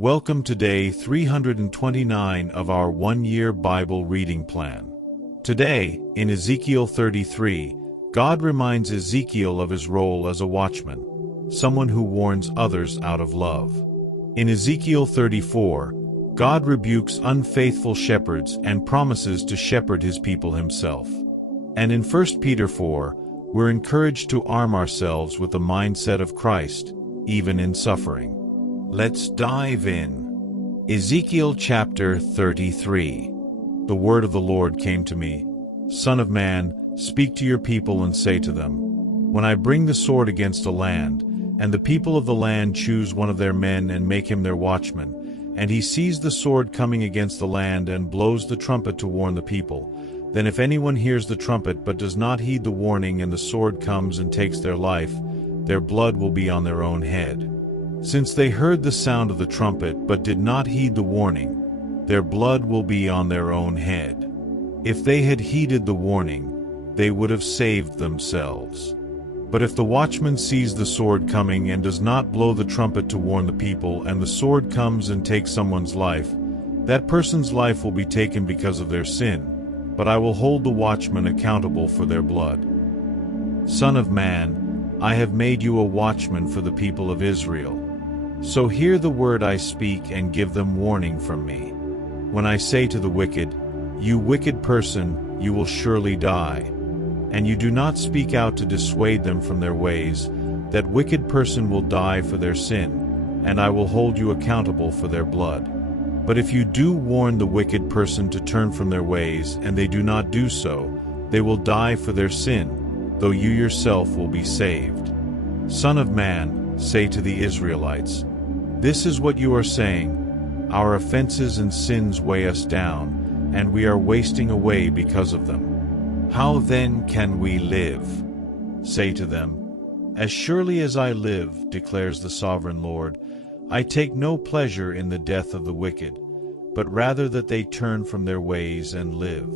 Welcome to day 329 of our one-year Bible reading plan. Today, in Ezekiel 33, God reminds Ezekiel of his role as a watchman, someone who warns others out of love. In Ezekiel 34, God rebukes unfaithful shepherds and promises to shepherd his people himself. And in 1 Peter 4, we're encouraged to arm ourselves with the mindset of Christ, even in suffering. Let's dive in. Ezekiel chapter 33. The word of the Lord came to me. Son of man, speak to your people and say to them, when I bring the sword against a land, and the people of the land choose one of their men and make him their watchman, and he sees the sword coming against the land and blows the trumpet to warn the people, then if anyone hears the trumpet but does not heed the warning and the sword comes and takes their life, their blood will be on their own head. Since they heard the sound of the trumpet but did not heed the warning, their blood will be on their own head. If they had heeded the warning, they would have saved themselves. But if the watchman sees the sword coming and does not blow the trumpet to warn the people, and the sword comes and takes someone's life, that person's life will be taken because of their sin, but I will hold the watchman accountable for their blood. Son of man, I have made you a watchman for the people of Israel. So hear the word I speak and give them warning from me. When I say to the wicked, you wicked person, you will surely die, and you do not speak out to dissuade them from their ways, that wicked person will die for their sin, and I will hold you accountable for their blood. But if you do warn the wicked person to turn from their ways, and they do not do so, they will die for their sin, though you yourself will be saved. Son of man, say to the Israelites, this is what you are saying, our offenses and sins weigh us down, and we are wasting away because of them. How then can we live? Say to them, as surely as I live, declares the sovereign Lord, I take no pleasure in the death of the wicked, but rather that they turn from their ways and live.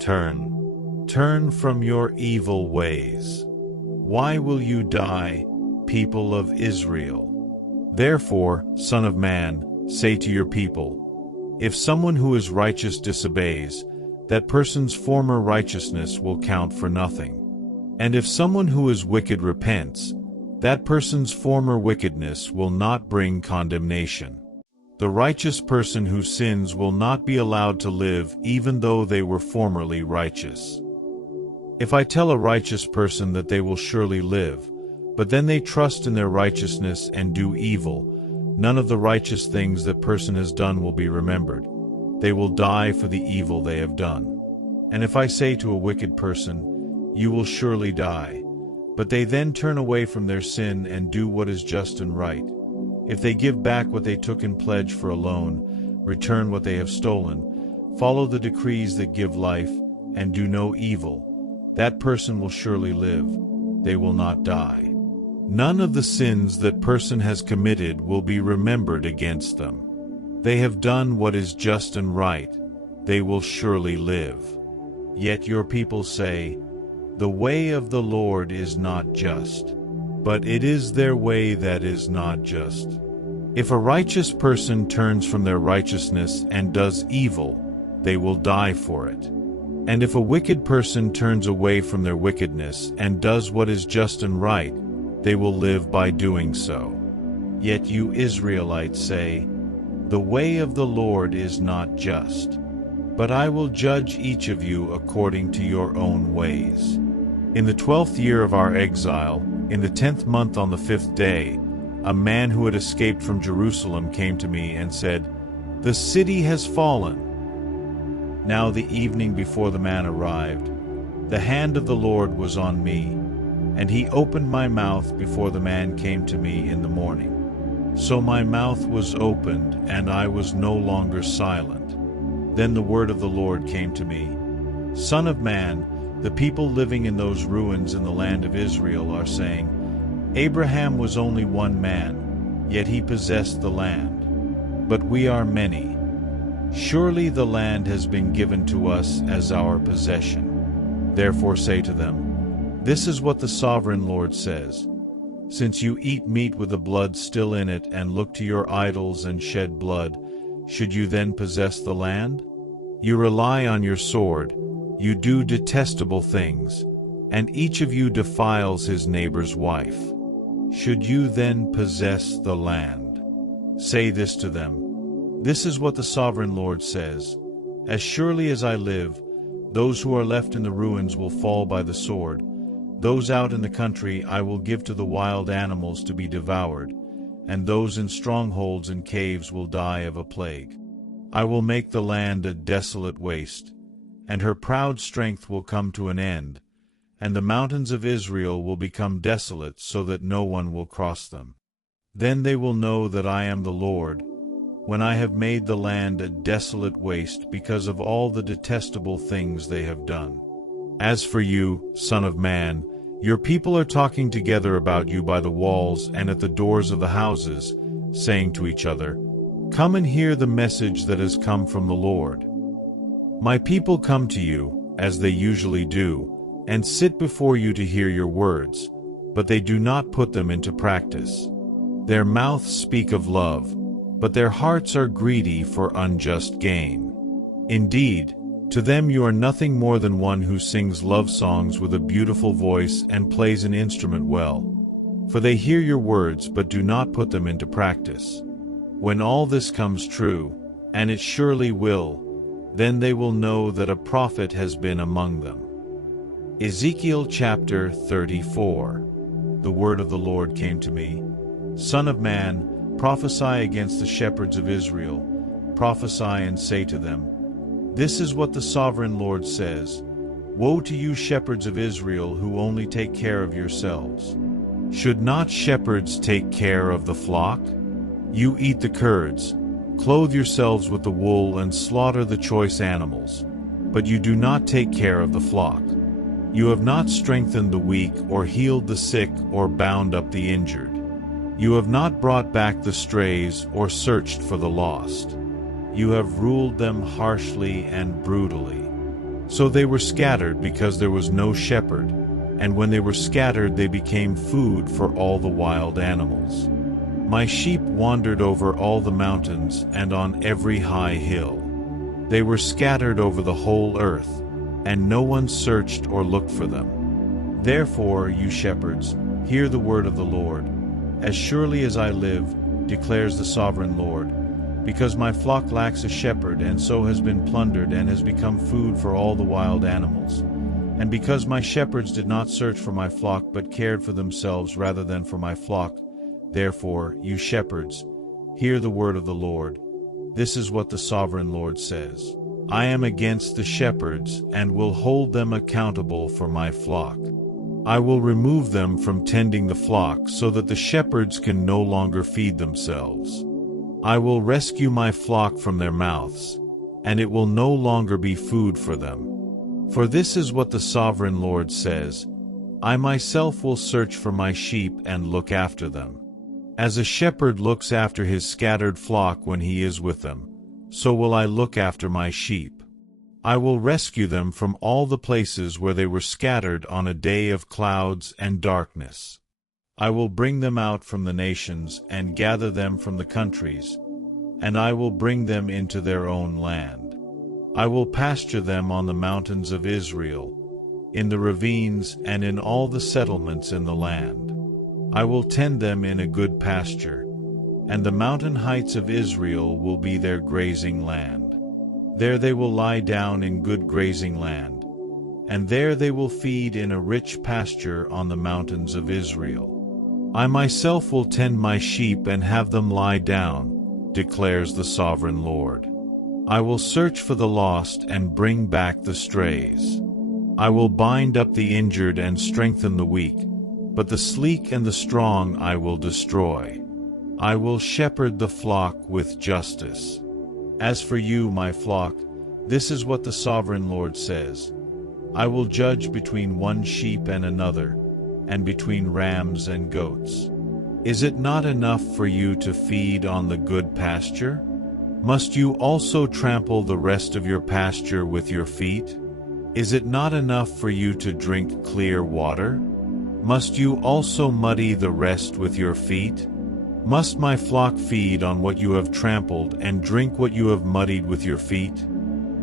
Turn from your evil ways. Why will you die, people of Israel? Therefore, Son of man, say to your people, if someone who is righteous disobeys, that person's former righteousness will count for nothing. And if someone who is wicked repents, that person's former wickedness will not bring condemnation. The righteous person who sins will not be allowed to live even though they were formerly righteous. If I tell a righteous person that they will surely live, but then they trust in their righteousness and do evil, none of the righteous things that person has done will be remembered. They will die for the evil they have done. And if I say to a wicked person, you will surely die, but they then turn away from their sin and do what is just and right, if they give back what they took in pledge for a loan, return what they have stolen, follow the decrees that give life, and do no evil, that person will surely live, they will not die. None of the sins that person has committed will be remembered against them. They have done what is just and right, they will surely live. Yet your people say, the way of the Lord is not just, but it is their way that is not just. If a righteous person turns from their righteousness and does evil, they will die for it. And if a wicked person turns away from their wickedness and does what is just and right, they will live by doing so. Yet you Israelites say, the way of the Lord is not just, but I will judge each of you according to your own ways. In the 12th year of our exile, in the 10th month on the 5th day, a man who had escaped from Jerusalem came to me and said, the city has fallen. Now the evening before the man arrived, the hand of the Lord was on me, and he opened my mouth before the man came to me in the morning. So my mouth was opened, and I was no longer silent. Then the word of the Lord came to me, Son of man, the people living in those ruins in the land of Israel are saying, Abraham was only one man, yet he possessed the land. But we are many. Surely the land has been given to us as our possession. Therefore say to them, this is what the sovereign Lord says, Since you eat meat with the blood still in it and look to your idols and shed blood, should you then possess the land? You rely on your sword, you do detestable things, and each of you defiles his neighbor's wife. Should you then possess the land? Say this to them: This is what the sovereign Lord says: As surely as I live, those who are left in the ruins will fall by the sword. Those out in the country I will give to the wild animals to be devoured, and those in strongholds and caves will die of a plague. I will make the land a desolate waste, and her proud strength will come to an end, and the mountains of Israel will become desolate so that no one will cross them. Then they will know that I am the Lord, when I have made the land a desolate waste because of all the detestable things they have done. As for you, Son of man, your people are talking together about you by the walls and at the doors of the houses, saying to each other, Come and hear the message that has come from the Lord. My people come to you, as they usually do, and sit before you to hear your words, but they do not put them into practice. Their mouths speak of love, but their hearts are greedy for unjust gain. Indeed, to them you are nothing more than one who sings love songs with a beautiful voice and plays an instrument well, for they hear your words but do not put them into practice. When all this comes true, and it surely will, then they will know that a prophet has been among them. Ezekiel chapter 34. The word of the Lord came to me: Son of man, prophesy against the shepherds of Israel. Prophesy and say to them, This is what the sovereign Lord says: Woe to you, shepherds of Israel, who only take care of yourselves. Should not shepherds take care of the flock? You eat the curds, clothe yourselves with the wool, and slaughter the choice animals, but you do not take care of the flock. You have not strengthened the weak, or healed the sick, or bound up the injured. You have not brought back the strays, or searched for the lost. You have ruled them harshly and brutally. So they were scattered because there was no shepherd, and when they were scattered they became food for all the wild animals. My sheep wandered over all the mountains and on every high hill. They were scattered over the whole earth, and no one searched or looked for them. Therefore, you shepherds, hear the word of the Lord. As surely as I live, declares the sovereign Lord, because my flock lacks a shepherd, and so has been plundered and has become food for all the wild animals, and because my shepherds did not search for my flock but cared for themselves rather than for my flock, therefore, you shepherds, hear the word of the Lord. This is what the sovereign Lord says: I am against the shepherds, and will hold them accountable for my flock. I will remove them from tending the flock so that the shepherds can no longer feed themselves. I will rescue my flock from their mouths, and it will no longer be food for them. For this is what the sovereign Lord says: I myself will search for my sheep and look after them. As a shepherd looks after his scattered flock when he is with them, so will I look after my sheep. I will rescue them from all the places where they were scattered on a day of clouds and darkness. I will bring them out from the nations and gather them from the countries, and I will bring them into their own land. I will pasture them on the mountains of Israel, in the ravines and in all the settlements in the land. I will tend them in a good pasture, and the mountain heights of Israel will be their grazing land. There they will lie down in good grazing land, and there they will feed in a rich pasture on the mountains of Israel. I myself will tend my sheep and have them lie down, declares the sovereign Lord. I will search for the lost and bring back the strays. I will bind up the injured and strengthen the weak, but the sleek and the strong I will destroy. I will shepherd the flock with justice. As for you, my flock, this is what the sovereign Lord says: I will judge between one sheep and another, and between rams and goats. Is it not enough for you to feed on the good pasture? Must you also trample the rest of your pasture with your feet? Is it not enough for you to drink clear water? Must you also muddy the rest with your feet? Must my flock feed on what you have trampled and drink what you have muddied with your feet?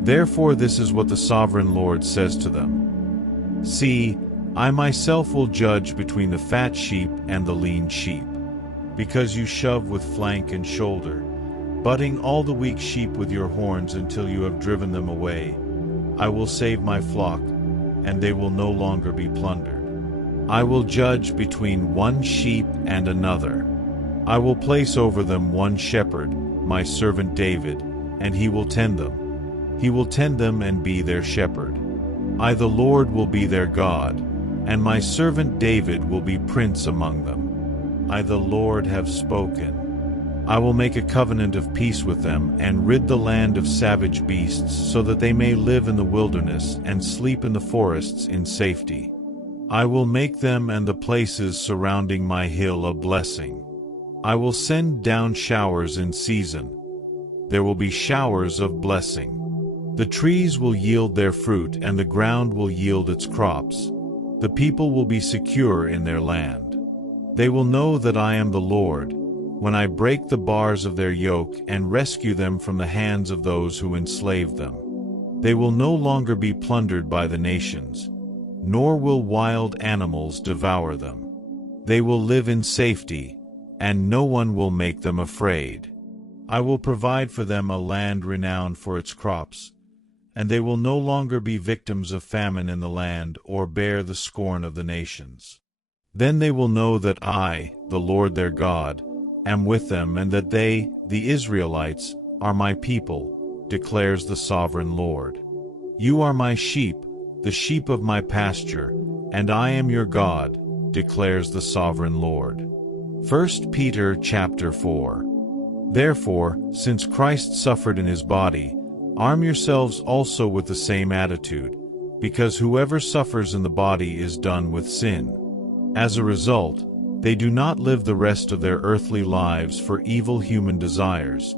Therefore this is what the Sovereign Lord says to them. See, I myself will judge between the fat sheep and the lean sheep. Because you shove with flank and shoulder, butting all the weak sheep with your horns until you have driven them away, I will save my flock, and they will no longer be plundered. I will judge between one sheep and another. I will place over them one shepherd, my servant David, and he will tend them. He will tend them and be their shepherd. I the Lord will be their God, and my servant David will be prince among them. I the Lord have spoken. I will make a covenant of peace with them, and rid the land of savage beasts, so that they may live in the wilderness and sleep in the forests in safety. I will make them and the places surrounding my hill a blessing. I will send down showers in season. There will be showers of blessing. The trees will yield their fruit, and the ground will yield its crops. The people will be secure in their land. They will know that I am the Lord, when I break the bars of their yoke and rescue them from the hands of those who enslave them. They will no longer be plundered by the nations, nor will wild animals devour them. They will live in safety, and no one will make them afraid. I will provide for them a land renowned for its crops, and they will no longer be victims of famine in the land or bear the scorn of the nations. Then they will know that I, the Lord their God, am with them, and that they, the Israelites, are my people, declares the Sovereign Lord. You are my sheep, the sheep of my pasture, and I am your God, declares the Sovereign Lord. 1 Peter chapter 4. Therefore, since Christ suffered in his body, arm yourselves also with the same attitude, because whoever suffers in the body is done with sin. As a result, they do not live the rest of their earthly lives for evil human desires,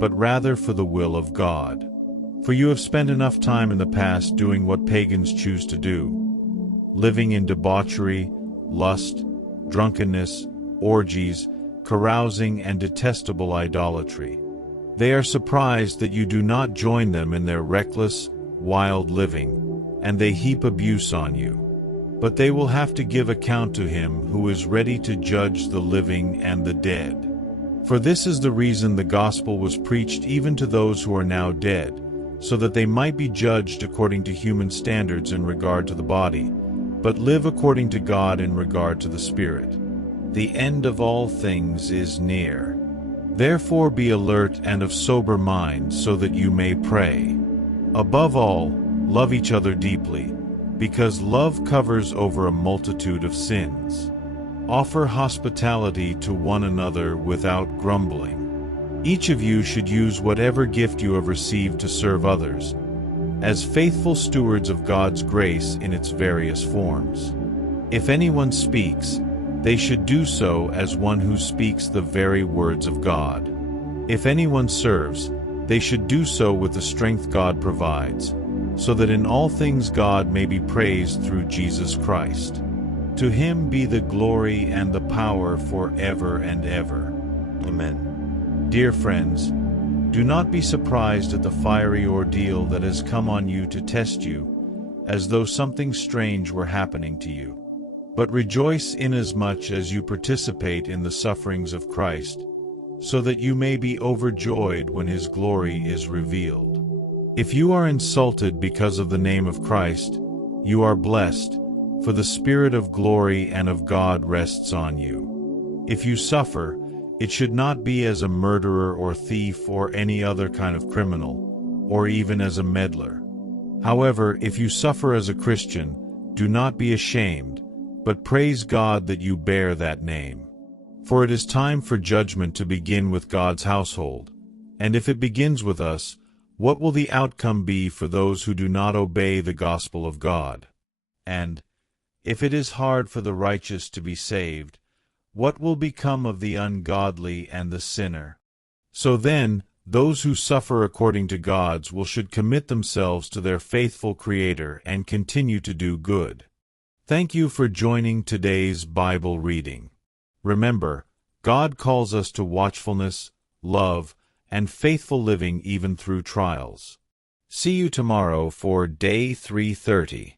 but rather for the will of God. For you have spent enough time in the past doing what pagans choose to do, living in debauchery, lust, drunkenness, orgies, carousing, and detestable idolatry. They are surprised that you do not join them in their reckless, wild living, and they heap abuse on you. But they will have to give account to him who is ready to judge the living and the dead. For this is the reason the gospel was preached even to those who are now dead, so that they might be judged according to human standards in regard to the body, but live according to God in regard to the Spirit. The end of all things is near. Therefore be alert and of sober mind, so that you may pray. Above all, love each other deeply, because love covers over a multitude of sins. Offer hospitality to one another without grumbling. Each of you should use whatever gift you have received to serve others, as faithful stewards of God's grace in its various forms. If anyone speaks, they should do so as one who speaks the very words of God. If anyone serves, they should do so with the strength God provides, so that in all things God may be praised through Jesus Christ. To him be the glory and the power forever and ever. Amen. Dear friends, do not be surprised at the fiery ordeal that has come on you to test you, as though something strange were happening to you. But rejoice inasmuch as you participate in the sufferings of Christ, so that you may be overjoyed when his glory is revealed. If you are insulted because of the name of Christ, you are blessed, for the Spirit of glory and of God rests on you. If you suffer, it should not be as a murderer or thief or any other kind of criminal, or even as a meddler. However, if you suffer as a Christian, do not be ashamed, but praise God that you bear that name. For it is time for judgment to begin with God's household, and if it begins with us, what will the outcome be for those who do not obey the gospel of God? And, if it is hard for the righteous to be saved, what will become of the ungodly and the sinner? So then, those who suffer according to God's will should commit themselves to their faithful Creator and continue to do good. Thank you for joining today's Bible reading. Remember, God calls us to watchfulness, love, and faithful living even through trials. See you tomorrow for Day 330.